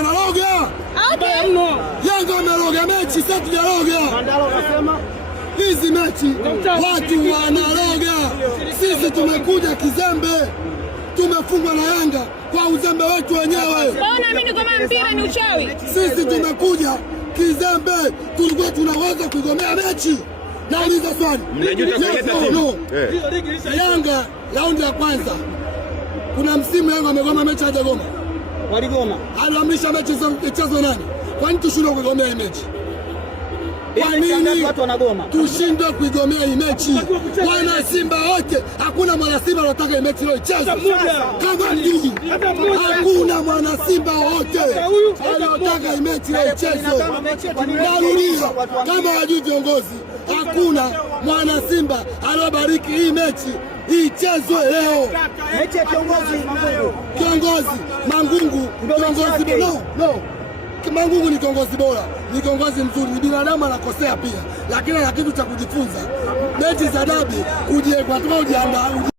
wanaloga. Yanga wameloga mechi, sasa tunaloga. Hizi mechi watu wanaloga. Sisi tumekuja kizembe, tumefungwa na Yanga kwa uzembe wetu wenyewe. Naamini kama mpira ni uchawi. Sisi tumekuja kizembe, tulikuwa tunaweza kugomea mechi. Nauliza swali, Yanga raundi ya kwanza, kuna msimu Yanga amegoma mechi, hajagoma? Waligoma. Aliamrisha mechi ichezwe nani? Kwa nini tushindwe kuigomea hii mechi? Kwa nini tushindwe kuigomea hii mechi? Wana Simba wote, hakuna mwana Simba anataka hii mechi leo ichezwe. Kama ndiji, hakuna mwana Simba wote anataka hii mechi leo ichezwe. Narudia, kama wajui viongozi, hakuna mwana Simba alobariki hii mechi ichezwe leo. Mechi ya kiongozi Mangungu, kiongozi Mangungu ni kiongozi bora, ni kiongozi mzuri, ni binadamu, anakosea pia, lakini ana kitu cha kujifunza. Mechi za dabi kujiandaa